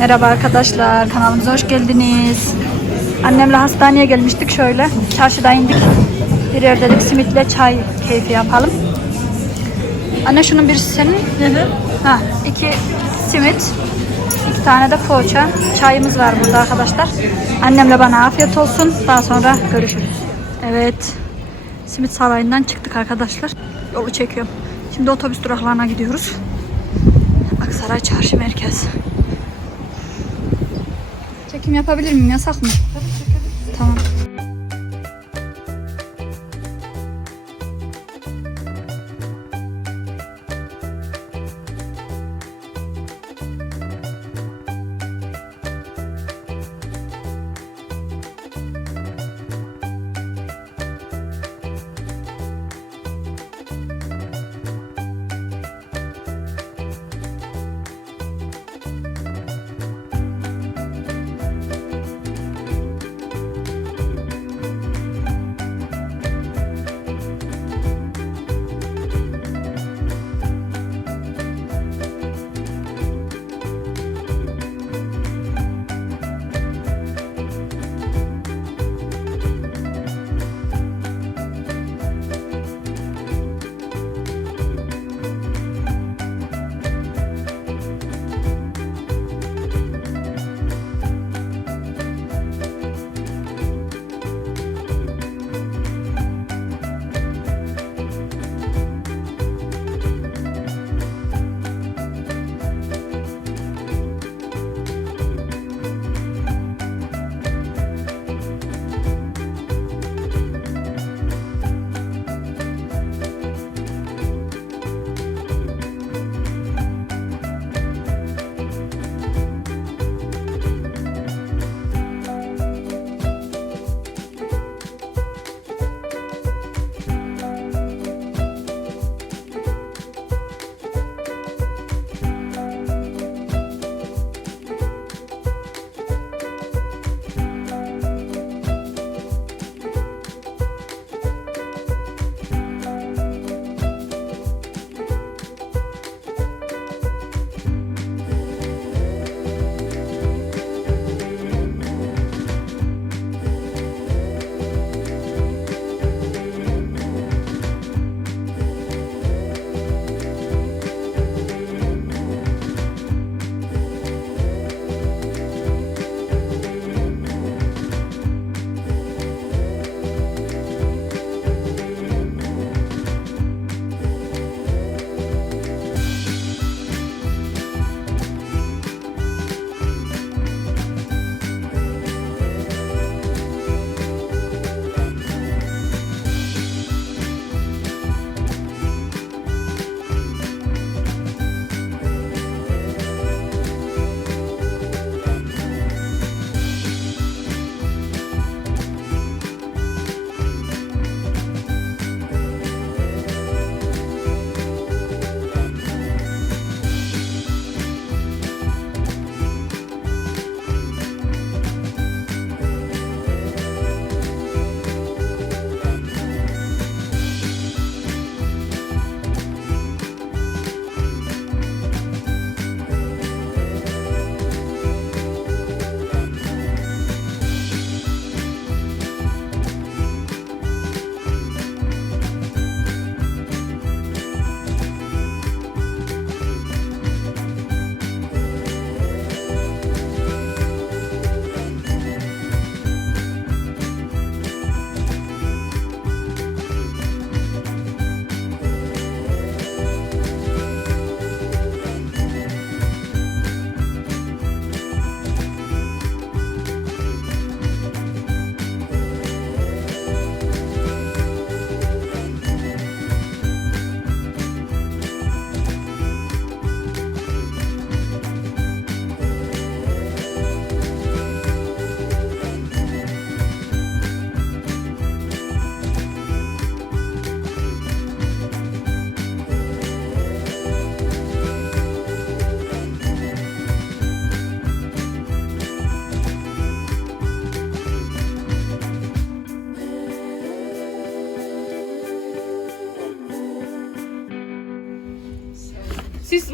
Merhaba arkadaşlar, kanalımıza hoş geldiniz. Annemle hastaneye gelmiştik şöyle. Çarşıda indik. Bir yer dedik simitle çay keyfi yapalım. Anne şunun birisi senin. Ha, iki simit, iki tane de poğaça. Çayımız var burada arkadaşlar. Annemle bana afiyet olsun. Daha sonra görüşürüz. Evet, simit sarayından çıktık arkadaşlar. Yolu çekiyorum. Şimdi otobüs duraklarına gidiyoruz. Aksaray Çarşı Merkez. Çekim yapabilir miyim? Yasak mı? Tamam.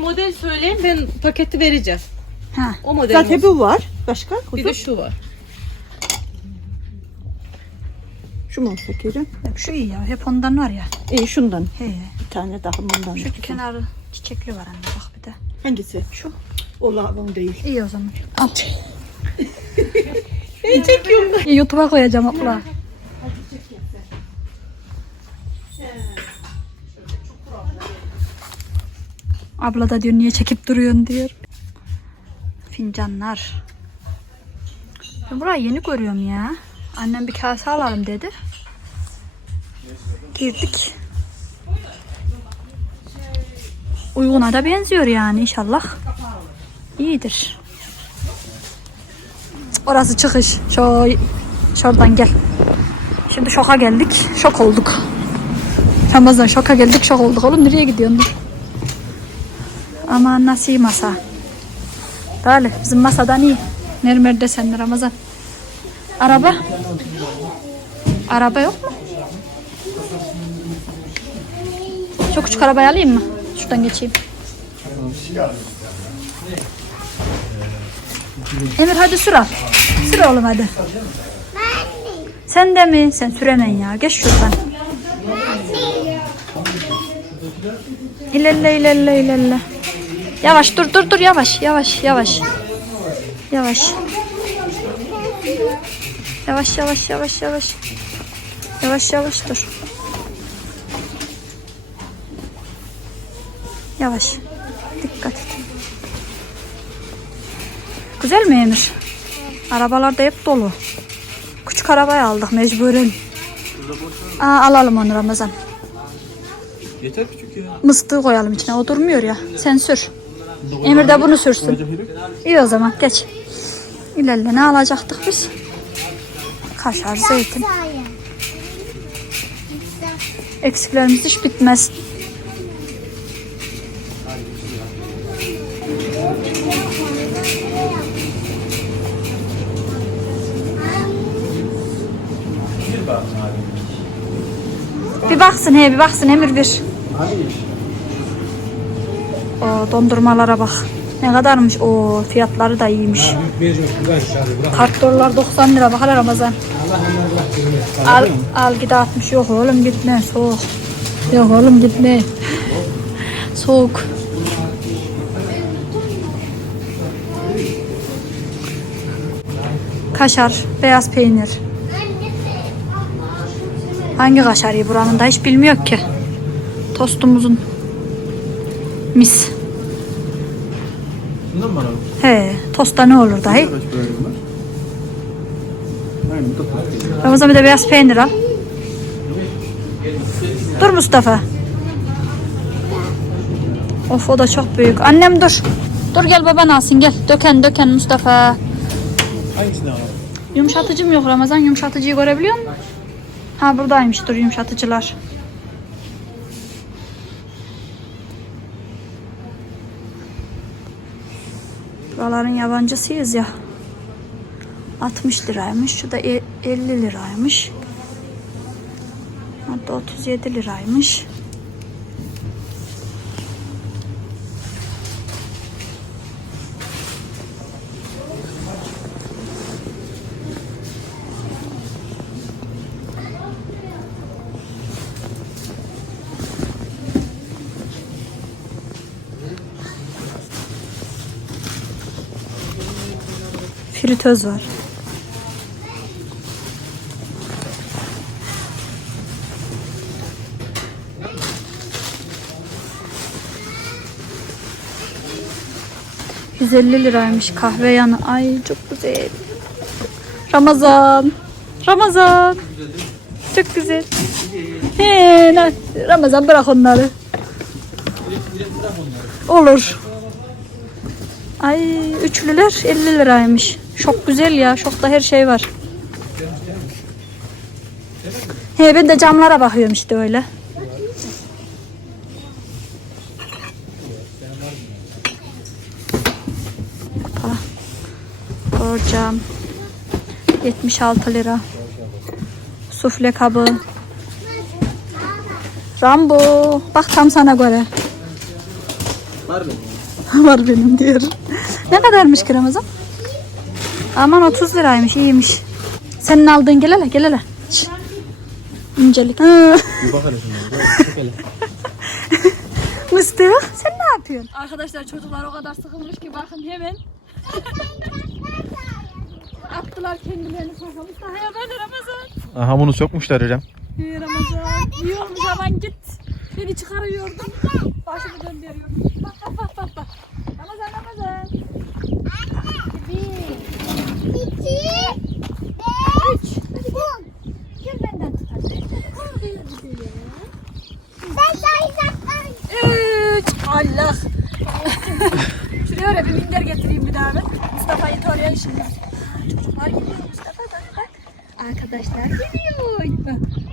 Model söyleyin ben paketi vereceğim. Ha. O model Zaten olsun. bu var. Başka? Bir de şu var. Şu mu? Hep şu iyi ya. Hep ondan var ya. İyi şundan. He. Bir tane daha bundan. Şu kenarı çiçekli var anne bak bir de. Hangisi? Şu. O lavon değil. İyi o zaman. Al. Ne çekiyorum İyi, YouTube'a koyacağım abla. Abla da diyor niye çekip duruyorsun diyor. Fincanlar. Ben burayı yeni görüyorum ya. Annem bir kase alalım dedi. Girdik. Uyguna da benziyor yani inşallah. İyidir. Orası çıkış. Şu şuradan gel. Şimdi şoka geldik. Şok olduk. Ramazan şoka geldik şok olduk. Oğlum nereye gidiyorsun? Aman nasıl masa. Böyle bizim masadan iyi. Mermer desenli Ramazan. Araba. Araba yok mu? Şu küçük arabayı alayım mı? Şuradan geçeyim. Emir hadi sür al. Sür oğlum hadi. Sen de mi? Sen süremen ya. Geç şuradan. İlerle ilerle ilerle. Yavaş dur dur dur yavaş yavaş yavaş. Yavaş. Yavaş yavaş yavaş yavaş. Yavaş yavaş dur. Yavaş. Dikkat et. Güzel mi Emir? Arabalar da hep dolu. Küçük arabayı aldık mecburen. Aa, alalım onu Ramazan. Yeter küçük ya. Mıstığı koyalım içine. O durmuyor ya. Sen sür. Emir de bunu sürsün. İyi o zaman geç. İlerle ne alacaktık biz? Kaşar, zeytin. Eksiklerimiz hiç bitmez. Bir baksın he bir baksın Emir bir. O dondurmalara bak. Ne kadarmış o fiyatları da iyiymiş. Karttorlar 90 lira bakar Ramazan. Al, al git 60 yok oğlum gitme soğuk. Yok oğlum gitme. Soğuk. Kaşar, beyaz peynir. Hangi kaşar iyi buranın da hiç bilmiyor ki. Tostumuzun mis. Bundan mı alalım? He, tosta ne olur dahi? Kaç para bunlar? Aynen bu da farklı. Ramazan bir de beyaz peynir al. Dur Mustafa. Of o da çok büyük. Annem dur. Dur gel baban alsın gel. Döken döken Mustafa. Hangisini alalım? Yumuşatıcım yok Ramazan. Yumuşatıcıyı görebiliyor musun? Ha buradaymış dur yumuşatıcılar. Buraların yabancısıyız ya. 60 liraymış. Şu da e- 50 liraymış. Hatta 37 liraymış. Fritöz var. ...150 liraymış kahve yanı. Ay çok güzel. Ramazan. Ramazan. Çok güzel. He, Ramazan bırak onları. Olur. Ay üçlüler 50 liraymış. Çok güzel ya. Şokta her şey var. He ben de camlara bakıyorum işte öyle. Kupa. Borcam. 76 lira. Sufle kabı. Rambo. Bak tam sana göre. Var mı? var benim diyor. Ne kadarmış kiramızın? Aman 30 liraymış iyiymiş. Senin aldığın gel hele gel hele. İncelik. Hı. Bir bak hele şuna. Çek hele. Mustafa sen ne yapıyorsun? Arkadaşlar çocuklar o kadar sıkılmış ki bakın hemen. Attılar kendilerini sokağa. Mustafa'ya böyle Ramazan. Aha bunu sokmuşlar İrem. İyi Ramazan. İyi olmuş hemen git. Beni çıkarıyordum. Başımı döndürüyorum. Bak bak bak bak. bak. Ramazan Ramazan. Bir. Allah. Şuraya oraya bir minder getireyim bir daha ben. Mustafa'yı da oraya şimdi. Çocuklar geliyor Mustafa bak bak. Arkadaşlar geliyor.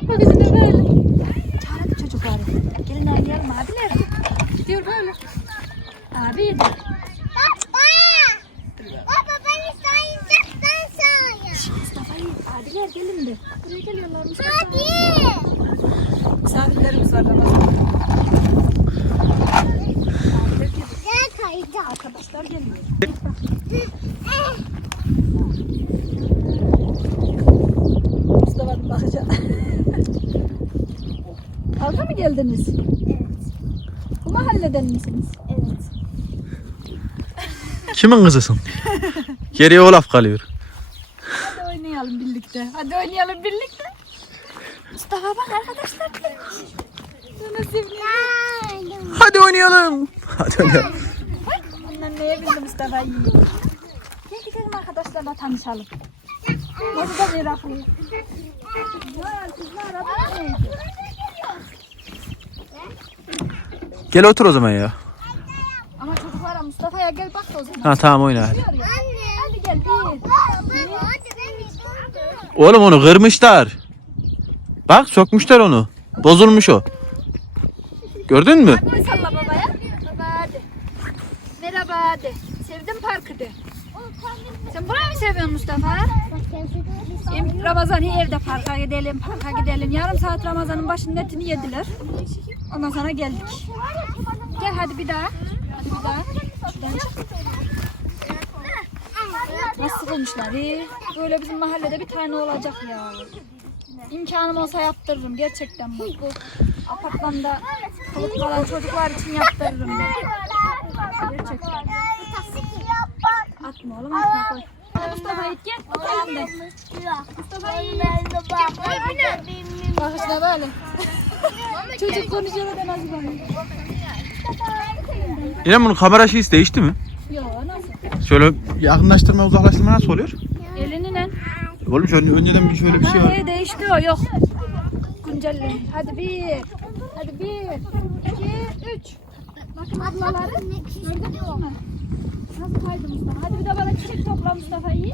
Bak, izine böyle. Çağırdı çocukları. Gelin oynayalım abilerim. Gidiyor böyle. Abi de. Mustafa'yı abiler gelin de. Buraya geliyorlar Mustafa. Misafirlerimiz var Ramazan. Geliyor. Arkadaşlar geliyor. Mustafa'nın bakacak. Halka mı geldiniz? Evet. Bu mahalleden misiniz? Evet. Kimin kızısın? Geriye o laf kalıyor. Birlikte. Hadi oynayalım birlikte. Mustafa bak arkadaşlar. Sana seviniyorum. Hadi oynayalım. Hadi oynayalım. Ondan neye bildi Mustafa iyi. Gel gidelim arkadaşlarla tanışalım. Nasıl da bir rakı. Gel otur o zaman ya. Ama çocuklara Mustafa'ya gel bak o zaman. Ha tamam oyna hadi. Hadi gel bir. Oğlum onu kırmışlar. Bak sökmüşler onu. Bozulmuş o. Gördün mü? Hadi salla babaya. Baba hadi. Merhaba hadi. Sevdim parkı de. Sen burayı mı seviyorsun Mustafa? Em- Ramazan'ı evde parka gidelim, parka gidelim. Yarım saat Ramazan'ın başının etini yediler. Ondan sonra geldik. Gel hadi bir daha. Hadi bir daha. Şuradan çık. Nasıl sıkılmışlar? İyi. Böyle bizim mahallede bir tane olacak ya. İmkanım olsa yaptırırım gerçekten bak. Bu apartmanda kalıp kalan çocuklar için yaptırırım ben. Gerçekten. Atma oğlum atma koy. Mustafa git gel. Otur de. Mustafa iyi. Bak işte böyle. Çocuk konuşuyor da nasıl bakıyor? İrem bunun kamera şeysi değişti mi? Nasıl? Şöyle yakınlaştırma uzaklaştırma nasıl oluyor? Elini ne? Oğlum şöyle önceden bir şöyle bir şey var. he, değişti o yok. Güncelle. Hadi bir. Hadi bir. iki, üç. Bakın ablaları. Gördünüz mü? Nasıl kaydı Mustafa? Hadi bir de bana çiçek topla Mustafa iyi.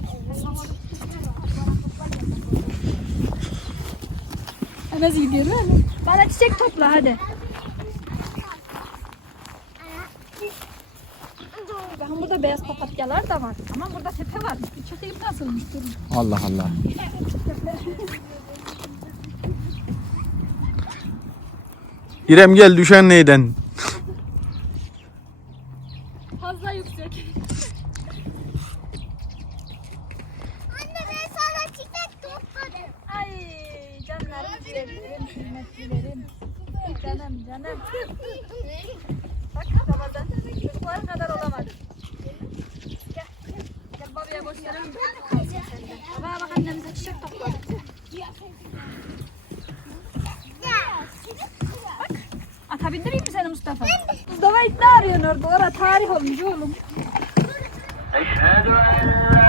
Nasıl gidiyor öyle? Bana çiçek topla hadi. Bakın burada beyaz papatyalar da var. Ama burada tepe var. Bir çöteyim nasılmış durun. Allah Allah. İrem gel düşen neyden? Fazla yüksek. Ay canlarım ciğerlerim, kıymetlilerim. Canım canım. Bak Ramazan çocukların kadar olamadı gösterelim. Baba bak annemize çiçek topladık. Bak. Mi seni Mustafa? Mustafa ne arıyorsun orada? Orada tarih olmuş oğlum. Eşhedü en la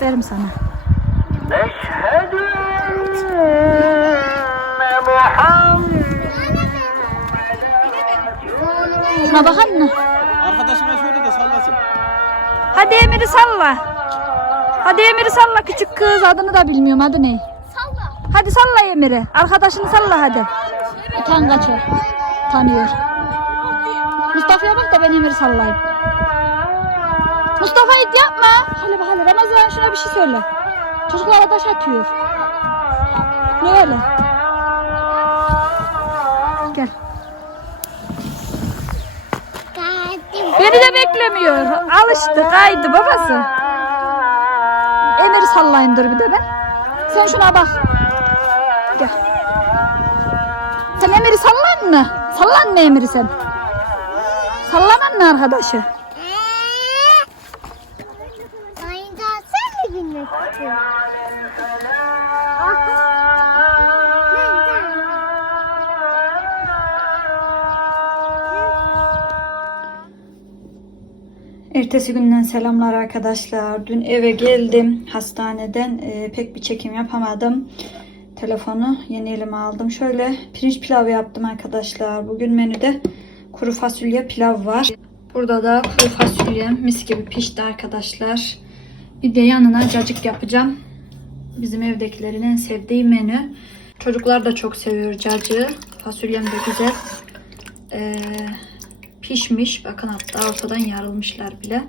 Aferin sana. Şuna bakan mı? Arkadaşına söyle de sallasın. Hadi Emir'i salla. Hadi Emir'i salla küçük kız. Adını da bilmiyorum. Adı ne? Salla. Hadi salla Emir'i. Arkadaşını salla hadi. Utangaç o. Tanıyor. Mustafa'ya bak da ben Emir'i sallayayım. Mustafa it yapma. Hadi bak hadi Ramazan şuna bir şey söyle. Çocuklara taş atıyor. Ne öyle? Gel. Beni de beklemiyor. Alıştı, kaydı babası. Emir'i sallayayım dur bir de ben. Sen şuna bak. Gel. Sen Emir'i sallan mı? Sallan mı Emir'i sen? Sallaman mı arkadaşı? Oyunda sen mi bilmek istiyorsun? Ertesi günden selamlar arkadaşlar. Dün eve geldim hastaneden. Ee, pek bir çekim yapamadım. Telefonu yeni elime aldım. Şöyle pirinç pilavı yaptım arkadaşlar. Bugün menüde kuru fasulye pilav var. Burada da kuru fasulyem mis gibi pişti arkadaşlar. Bir de yanına cacık yapacağım. Bizim evdekilerin en sevdiği menü. Çocuklar da çok seviyor cacığı. Fasulyem de güzel. Ee, pişmiş. Bakın hatta ortadan yarılmışlar bile.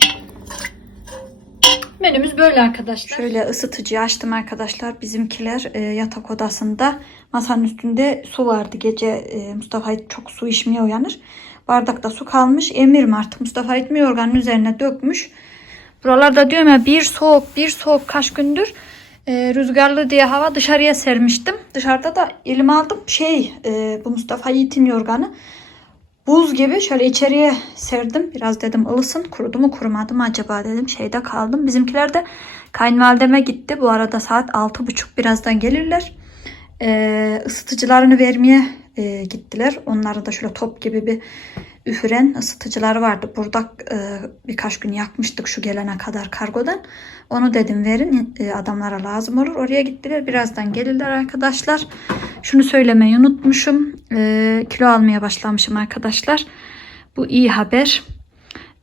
Menümüz böyle arkadaşlar. Şöyle ısıtıcıyı açtım arkadaşlar. Bizimkiler e, yatak odasında masanın üstünde su vardı. Gece e, Mustafa çok su içmeye uyanır. Bardakta su kalmış. Emir mi artık Mustafa mi yorganın üzerine dökmüş. Buralarda diyorum ya bir soğuk bir soğuk kaç gündür e, rüzgarlı diye hava dışarıya sermiştim. Dışarıda da elime aldım şey e, bu Mustafa Yiğit'in yorganı buz gibi şöyle içeriye serdim. Biraz dedim ılısın. Kurudu mu kurumadı mı acaba dedim. Şeyde kaldım. Bizimkiler de kayınvalideme gitti. Bu arada saat 6.30 birazdan gelirler. Ee, ısıtıcılarını vermeye e, gittiler. Onları da şöyle top gibi bir üfüren ısıtıcıları vardı. Burada e, birkaç gün yakmıştık şu gelene kadar kargodan. Onu dedim verin e, adamlara lazım olur. Oraya gittiler. Birazdan gelirler arkadaşlar. Şunu söylemeyi unutmuşum. E, kilo almaya başlamışım arkadaşlar. Bu iyi haber.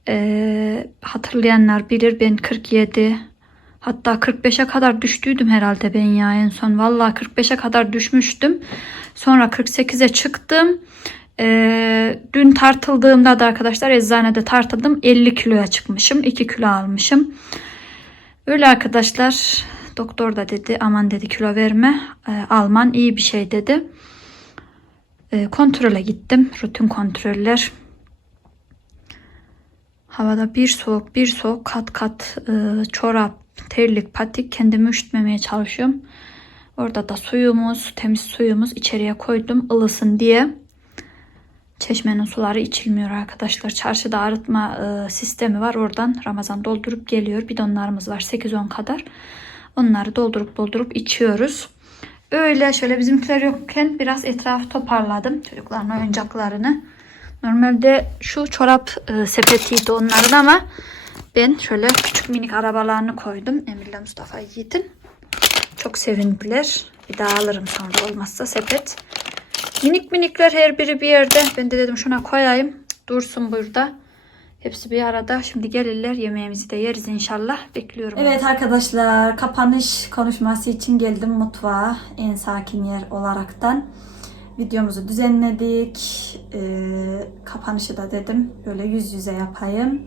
E, hatırlayanlar bilir ben 47 hatta 45'e kadar düştüydüm herhalde ben ya en son. Vallahi 45'e kadar düşmüştüm. Sonra 48'e çıktım. Ee, dün tartıldığımda da arkadaşlar eczanede tartıldım. 50 kiloya çıkmışım. 2 kilo almışım. Öyle arkadaşlar. Doktor da dedi aman dedi kilo verme. Ee, alman iyi bir şey dedi. Ee, kontrole gittim. Rutin kontroller. Havada bir soğuk bir soğuk kat kat e, çorap, terlik, patik kendimi üşütmemeye çalışıyorum. Orada da suyumuz, temiz suyumuz içeriye koydum ılısın diye. Çeşmenin suları içilmiyor arkadaşlar. Çarşıda arıtma e, sistemi var. Oradan Ramazan doldurup geliyor. Bidonlarımız var 8-10 kadar. Onları doldurup doldurup içiyoruz. Öyle şöyle bizimkiler yokken biraz etrafı toparladım. Çocukların oyuncaklarını. Normalde şu çorap e, sepetiydi onların ama ben şöyle küçük minik arabalarını koydum. Emir'le Mustafa Yiğit'in. Çok sevindiler. Bir daha alırım sonra olmazsa sepet. Minik minikler her biri bir yerde. Ben de dedim şuna koyayım. Dursun burada. Hepsi bir arada. Şimdi gelirler. Yemeğimizi de yeriz inşallah. Bekliyorum. Evet arkadaşlar. Kapanış konuşması için geldim mutfağa. En sakin yer olaraktan. Videomuzu düzenledik. Ee, kapanışı da dedim. Böyle yüz yüze yapayım.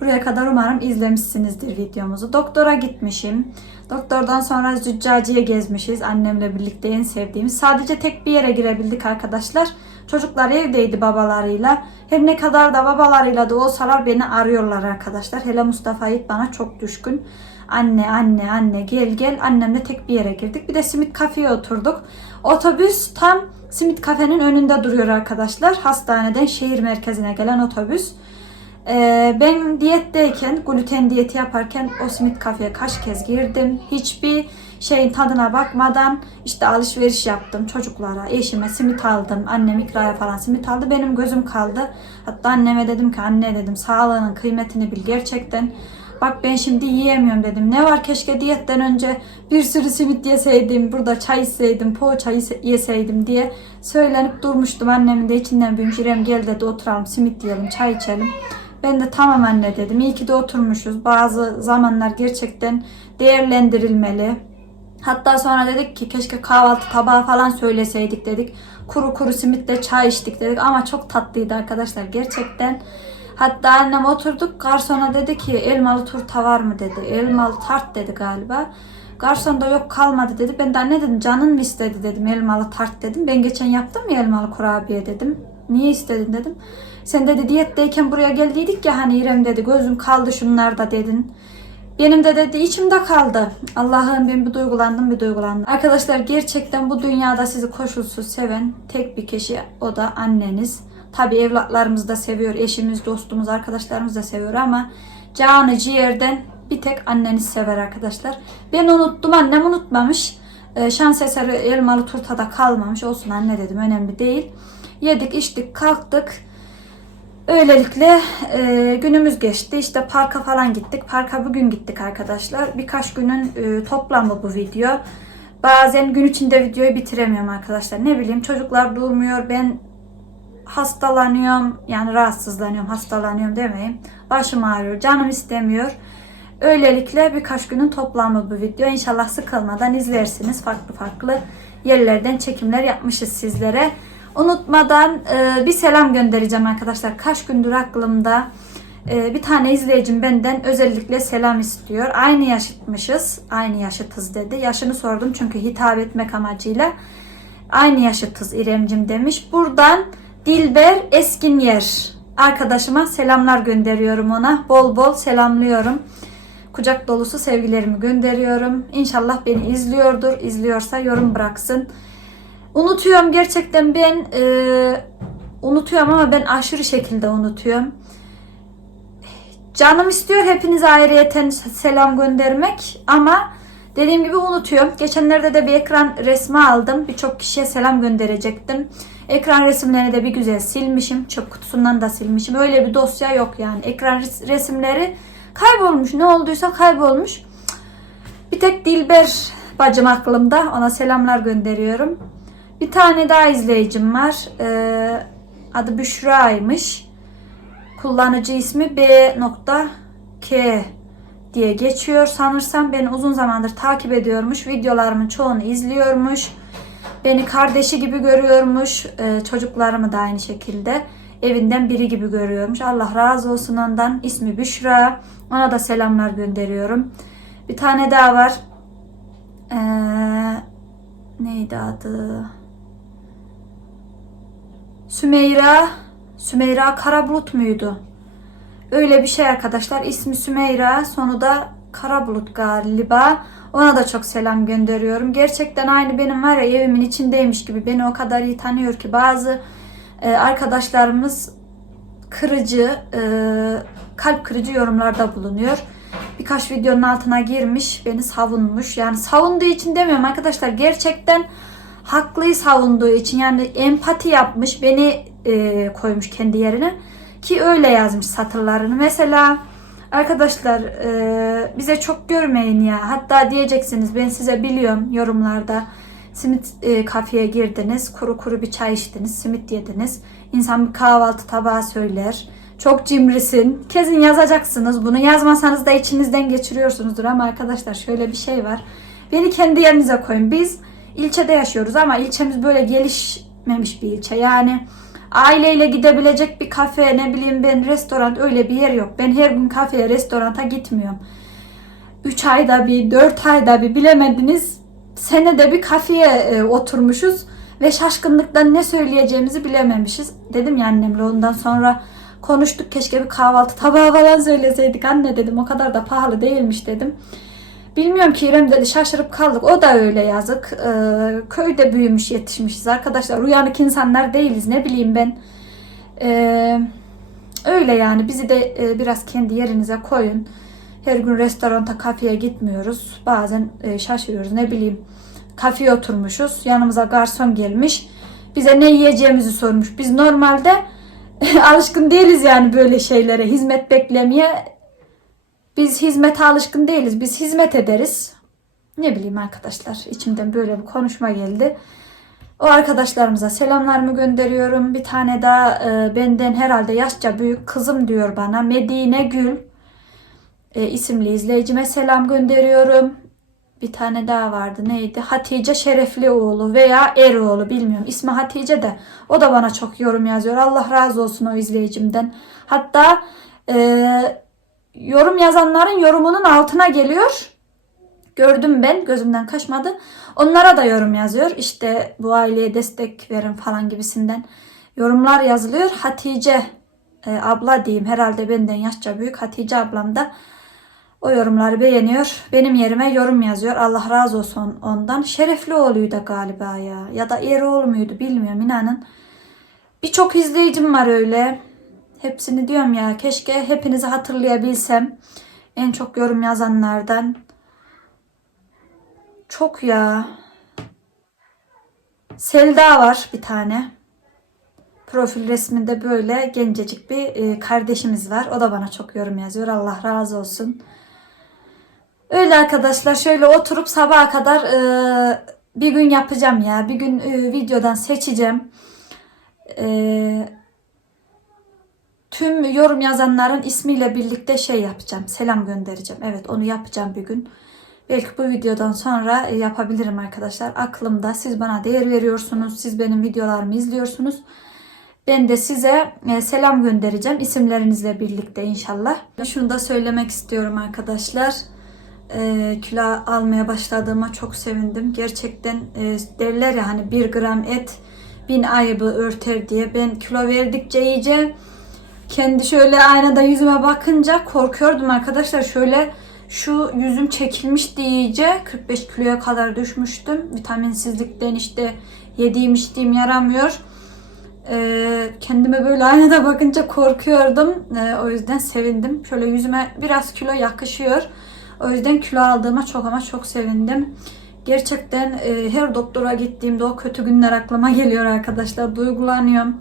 Buraya kadar umarım izlemişsinizdir videomuzu. Doktora gitmişim. Doktordan sonra züccaciye gezmişiz. Annemle birlikte en sevdiğimiz. Sadece tek bir yere girebildik arkadaşlar. Çocuklar evdeydi babalarıyla. Her ne kadar da babalarıyla da olsalar beni arıyorlar arkadaşlar. Hele Mustafa Yiğit bana çok düşkün. Anne anne anne gel gel. Annemle tek bir yere girdik. Bir de simit kafeye oturduk. Otobüs tam simit kafenin önünde duruyor arkadaşlar. Hastaneden şehir merkezine gelen otobüs. Ee, ben diyetteyken, gluten diyeti yaparken o simit kafeye kaç kez girdim. Hiçbir şeyin tadına bakmadan işte alışveriş yaptım çocuklara. Eşime simit aldım. Annem ikraya falan simit aldı. Benim gözüm kaldı. Hatta anneme dedim ki anne dedim sağlığının kıymetini bil gerçekten. Bak ben şimdi yiyemiyorum dedim. Ne var keşke diyetten önce bir sürü simit yeseydim, burada çay içseydim, poğaça yeseydim diye söylenip durmuştum. Annemin de içinden büyümüş. İrem gel dedi oturalım simit yiyelim, çay içelim. Ben de tamam anne dedim. İyi ki de oturmuşuz. Bazı zamanlar gerçekten değerlendirilmeli. Hatta sonra dedik ki keşke kahvaltı tabağı falan söyleseydik dedik. Kuru kuru simitle çay içtik dedik ama çok tatlıydı arkadaşlar gerçekten. Hatta annem oturduk garsona dedi ki elmalı turta var mı dedi. Elmalı tart dedi galiba. Garson da yok kalmadı dedi. Ben de anne dedim canın mı istedi dedim elmalı tart dedim. Ben geçen yaptım ya elmalı kurabiye dedim. Niye istedin dedim. Sen dedi diyetteyken buraya geldiydik ya hani İrem dedi gözüm kaldı şunlarda dedin. Benim de dedi içimde kaldı. Allah'ım ben bir duygulandım bir duygulandım. Arkadaşlar gerçekten bu dünyada sizi koşulsuz seven tek bir kişi o da anneniz. Tabi evlatlarımız da seviyor, eşimiz, dostumuz, arkadaşlarımız da seviyor ama canı ciğerden bir tek anneniz sever arkadaşlar. Ben unuttum annem unutmamış. Ee, şans eseri elmalı turtada kalmamış. Olsun anne dedim önemli değil. Yedik içtik kalktık. Öylelikle e, günümüz geçti. İşte parka falan gittik. Parka bugün gittik arkadaşlar. Birkaç günün e, toplamı bu video. Bazen gün içinde videoyu bitiremiyorum arkadaşlar. Ne bileyim çocuklar durmuyor. Ben hastalanıyorum. Yani rahatsızlanıyorum. Hastalanıyorum demeyeyim. Başım ağrıyor. Canım istemiyor. Öylelikle birkaç günün toplamı bu video. İnşallah sıkılmadan izlersiniz. Farklı farklı yerlerden çekimler yapmışız sizlere. Unutmadan e, bir selam göndereceğim arkadaşlar. Kaç gündür aklımda e, bir tane izleyicim benden özellikle selam istiyor. Aynı yaşıtmışız. Aynı yaşıtız dedi. Yaşını sordum çünkü hitap etmek amacıyla. Aynı yaşıtız İremcim demiş. Buradan Dilber Eskinyer arkadaşıma selamlar gönderiyorum ona. Bol bol selamlıyorum. Kucak dolusu sevgilerimi gönderiyorum. İnşallah beni izliyordur. İzliyorsa yorum bıraksın. Unutuyorum gerçekten ben e, unutuyorum ama ben aşırı şekilde unutuyorum. Canım istiyor hepinize ayrıyeten selam göndermek ama dediğim gibi unutuyorum. Geçenlerde de bir ekran resmi aldım. Birçok kişiye selam gönderecektim. Ekran resimlerini de bir güzel silmişim. Çöp kutusundan da silmişim. Öyle bir dosya yok yani. Ekran res- resimleri kaybolmuş. Ne olduysa kaybolmuş. Bir tek Dilber bacım aklımda. Ona selamlar gönderiyorum. Bir tane daha izleyicim var. Ee, adı Büşra'ymış. Kullanıcı ismi B.K diye geçiyor. Sanırsam beni uzun zamandır takip ediyormuş. Videolarımın çoğunu izliyormuş. Beni kardeşi gibi görüyormuş. Ee, çocuklarımı da aynı şekilde. Evinden biri gibi görüyormuş. Allah razı olsun ondan. İsmi Büşra. Ona da selamlar gönderiyorum. Bir tane daha var. Ee, neydi adı? Sümeyra. Sümeyra Karabulut muydu? Öyle bir şey arkadaşlar. İsmi Sümeyra. Sonu da Karabulut galiba. Ona da çok selam gönderiyorum. Gerçekten aynı benim var ya evimin içindeymiş gibi. Beni o kadar iyi tanıyor ki. Bazı e, arkadaşlarımız kırıcı, e, kalp kırıcı yorumlarda bulunuyor. Birkaç videonun altına girmiş, beni savunmuş. Yani savunduğu için demiyorum arkadaşlar. Gerçekten haklıyı savunduğu için yani empati yapmış, beni e, koymuş kendi yerine. Ki öyle yazmış satırlarını. Mesela arkadaşlar e, bize çok görmeyin ya. Hatta diyeceksiniz ben size biliyorum yorumlarda. Simit e, kafeye girdiniz. Kuru kuru bir çay içtiniz. Simit yediniz. İnsan bir kahvaltı tabağı söyler. Çok cimrisin. Kesin yazacaksınız bunu. Yazmasanız da içinizden geçiriyorsunuzdur ama arkadaşlar şöyle bir şey var. Beni kendi yerinize koyun. Biz ilçede yaşıyoruz ama ilçemiz böyle gelişmemiş bir ilçe. Yani aileyle gidebilecek bir kafe ne bileyim ben restoran öyle bir yer yok. Ben her gün kafeye restoranta gitmiyorum. 3 ayda bir 4 ayda bir bilemediniz senede bir kafeye e, oturmuşuz ve şaşkınlıktan ne söyleyeceğimizi bilememişiz. Dedim ya annemle ondan sonra konuştuk keşke bir kahvaltı tabağı falan söyleseydik anne dedim o kadar da pahalı değilmiş dedim. Bilmiyorum ki İrem dedi şaşırıp kaldık. O da öyle yazık. Ee, köyde büyümüş yetişmişiz arkadaşlar. Uyanık insanlar değiliz ne bileyim ben. Ee, öyle yani bizi de e, biraz kendi yerinize koyun. Her gün restoranta kafeye gitmiyoruz. Bazen e, şaşırıyoruz ne bileyim. Kafeye oturmuşuz. Yanımıza garson gelmiş. Bize ne yiyeceğimizi sormuş. Biz normalde alışkın değiliz yani böyle şeylere. Hizmet beklemeye biz hizmete alışkın değiliz. Biz hizmet ederiz. Ne bileyim arkadaşlar. içimden böyle bir konuşma geldi. O arkadaşlarımıza selamlarımı gönderiyorum. Bir tane daha e, benden herhalde yaşça büyük kızım diyor bana. Medine Gül e, isimli izleyicime selam gönderiyorum. bir tane daha vardı neydi? Hatice Şereflioğlu veya Eroğlu bilmiyorum. İsmi Hatice de o da bana çok yorum yazıyor. Allah razı olsun o izleyicimden. Hatta e, yorum yazanların yorumunun altına geliyor. Gördüm ben gözümden kaçmadı. Onlara da yorum yazıyor. İşte bu aileye destek verin falan gibisinden yorumlar yazılıyor. Hatice e, abla diyeyim herhalde benden yaşça büyük Hatice ablam da o yorumları beğeniyor. Benim yerime yorum yazıyor. Allah razı olsun ondan. Şerefli oğluydu galiba ya. Ya da Eroğlu muydu bilmiyorum inanın. Birçok izleyicim var öyle. Hepsini diyorum ya keşke hepinizi hatırlayabilsem. En çok yorum yazanlardan. Çok ya. Selda var bir tane. Profil resminde böyle gencecik bir e, kardeşimiz var. O da bana çok yorum yazıyor. Allah razı olsun. Öyle arkadaşlar şöyle oturup sabaha kadar e, bir gün yapacağım ya. Bir gün e, videodan seçeceğim. E, tüm yorum yazanların ismiyle birlikte şey yapacağım. Selam göndereceğim. Evet onu yapacağım bir gün. Belki bu videodan sonra e, yapabilirim arkadaşlar. Aklımda siz bana değer veriyorsunuz. Siz benim videolarımı izliyorsunuz. Ben de size e, selam göndereceğim isimlerinizle birlikte inşallah. Şunu da söylemek istiyorum arkadaşlar. E, kilo almaya başladığıma çok sevindim. Gerçekten derler ya hani bir gram et bin ayıbı örter diye. Ben kilo verdikçe iyice kendi şöyle aynada yüzüme bakınca korkuyordum arkadaşlar. Şöyle şu yüzüm çekilmişti iyice. 45 kiloya kadar düşmüştüm. Vitaminsizlikten işte yediğim içtiğim yaramıyor. Ee, kendime böyle aynada bakınca korkuyordum. Ee, o yüzden sevindim. Şöyle yüzüme biraz kilo yakışıyor. O yüzden kilo aldığıma çok ama çok sevindim. Gerçekten e, her doktora gittiğimde o kötü günler aklıma geliyor arkadaşlar. Duygulanıyorum.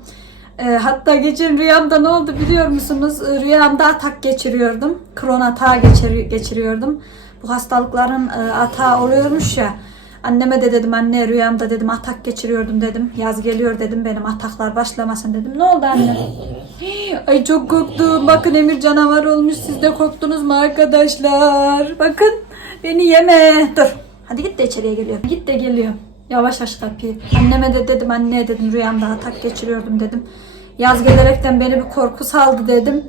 E, hatta geçen rüyamda ne oldu biliyor musunuz? E, Rüyamda atak geçiriyordum. Kron atağı geçir, geçiriyordum. Bu hastalıkların e, atağı oluyormuş ya. Anneme de dedim anne rüyamda dedim atak geçiriyordum dedim. Yaz geliyor dedim benim ataklar başlamasın dedim. Ne oldu anne? Ay çok korktum. Bakın Emir canavar olmuş. Siz de korktunuz mu arkadaşlar? Bakın beni yeme. Dur. Hadi git de içeriye geliyor. Git de geliyor. Yavaş aç kapıyı. Anneme de dedim anne dedim rüyamda atak geçiriyordum dedim. Yaz gelerekten beni bir korku saldı dedim.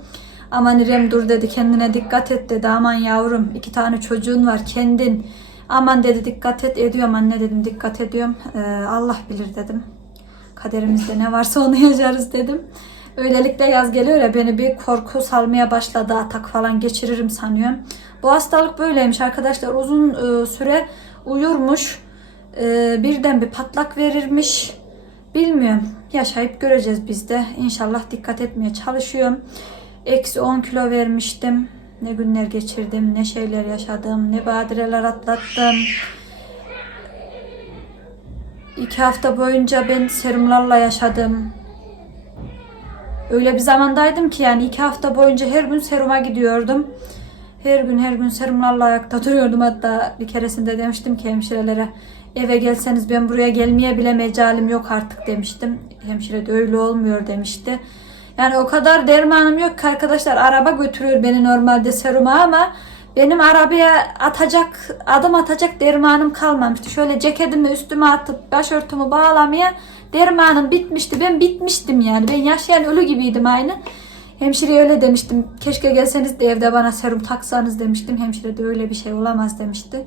Aman İrem dur dedi kendine dikkat et dedi. Aman yavrum iki tane çocuğun var kendin. Aman dedi dikkat et ediyorum anne dedim dikkat ediyorum. Ee, Allah bilir dedim. Kaderimizde ne varsa onu yaşarız dedim. Öylelikle yaz geliyor ya beni bir korku salmaya başladı. Atak falan geçiririm sanıyorum. Bu hastalık böyleymiş arkadaşlar. Uzun e, süre uyurmuş. E, birden bir patlak verirmiş. Bilmiyorum. Yaşayıp göreceğiz biz de. İnşallah dikkat etmeye çalışıyorum. Eksi 10 kilo vermiştim. Ne günler geçirdim, ne şeyler yaşadım, ne badireler atlattım. İki hafta boyunca ben serumlarla yaşadım. Öyle bir zamandaydım ki yani iki hafta boyunca her gün seruma gidiyordum. Her gün her gün serumlarla ayakta duruyordum. Hatta bir keresinde demiştim ki hemşirelere eve gelseniz ben buraya gelmeye bile mecalim yok artık demiştim. Hemşire de öyle olmuyor demişti. Yani o kadar dermanım yok ki arkadaşlar araba götürüyor beni normalde seruma ama benim arabaya atacak adım atacak dermanım kalmamıştı. Şöyle ceketimi üstüme atıp başörtümü bağlamaya dermanım bitmişti. Ben bitmiştim yani. Ben yaşayan ölü gibiydim aynı. Hemşireye öyle demiştim. Keşke gelseniz de evde bana serum taksanız demiştim. Hemşire de öyle bir şey olamaz demişti.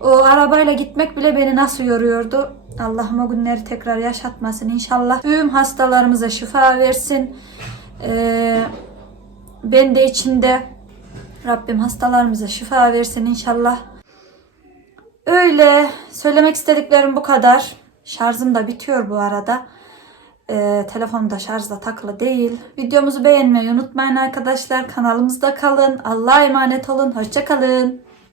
O arabayla gitmek bile beni nasıl yoruyordu. Allah'ım o günleri tekrar yaşatmasın inşallah. Tüm hastalarımıza şifa versin. Ee, ben de içinde Rabbim hastalarımıza şifa versin inşallah. Öyle söylemek istediklerim bu kadar. Şarjım da bitiyor bu arada. Ee, telefonum da şarjda takılı değil. Videomuzu beğenmeyi unutmayın arkadaşlar. Kanalımızda kalın. Allah'a emanet olun. Hoşçakalın.